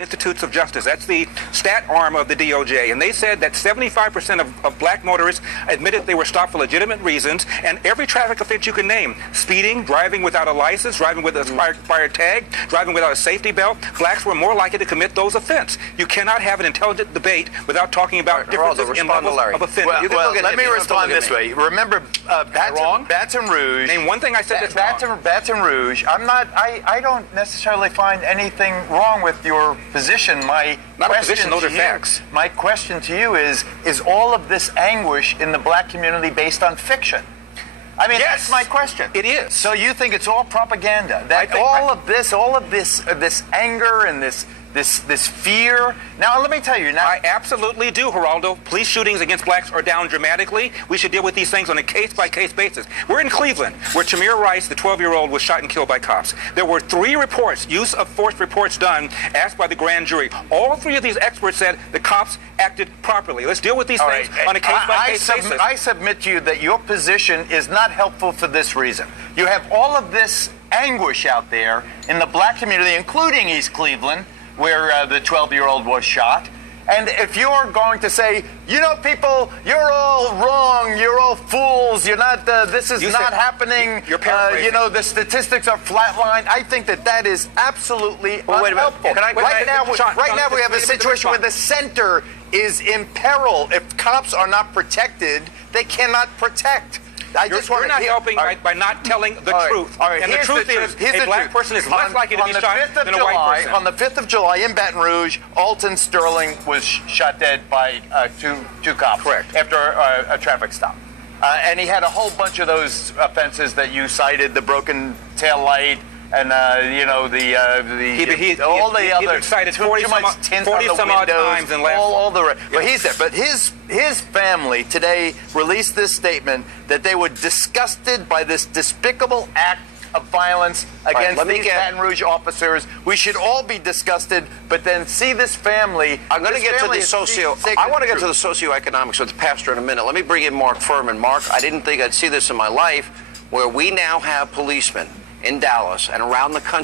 Institutes of Justice. That's the stat arm of the DOJ. And they said that 75% of black motorists admitted they were stopped for legitimate reasons. And every traffic offense you can name, speeding, driving without a license, driving with a expired tag, driving without a safety belt, blacks were more likely to commit those offenses. You cannot have an intelligent debate without talking about differences in levels of offense. Well, let me respond this way. Remember, Baton Rouge. Name one thing I said that's wrong. Baton Rouge. I don't necessarily find anything wrong with your position. My question to you is all of this anguish in the black community based on fiction? I mean, yes. That's my question. It is. So you think it's all propaganda? That all of this anger and this fear. Now, let me tell you. Now, I absolutely do, Geraldo. Police shootings against blacks are down dramatically. We should deal with these things on a case-by-case basis. We're in Cleveland, where Tamir Rice, the 12-year-old, was shot and killed by cops. There were 3 reports, use of force reports done, asked by the grand jury. All 3 of these experts said the cops acted properly. Let's deal with these things on a case-by-case basis. I submit to you that your position is not helpful for this reason. You have all of this anguish out there in the black community, including East Cleveland, where the 12-year-old was shot. And if you're going to say, you know, people, you're all wrong, you're all fools, you're not, this is not happening, you know, the statistics are flatlined, I think that is absolutely unhelpful. Right now we have a situation where the center is in peril. If cops are not protected, they cannot protect. You're not helping by not telling the truth. And the truth is, a black person is less likely to be shot than a white person. On the 5th of July in Baton Rouge, Alton Sterling was shot dead by two cops. Correct. After a traffic stop. And he had a whole bunch of those offenses that you cited, the broken tail light, and you know all the other cited 40 some odd times in last. But he's there. But his family today released this statement that they were disgusted by this despicable act of violence against these Baton Rouge officers. We should all be disgusted, but then see this family. I'm going to get to the I want to get to the socioeconomics with the pastor in a minute. Let me bring in Mark Furman. Mark, I didn't think I'd see this in my life, where we now have policemen in Dallas and around the country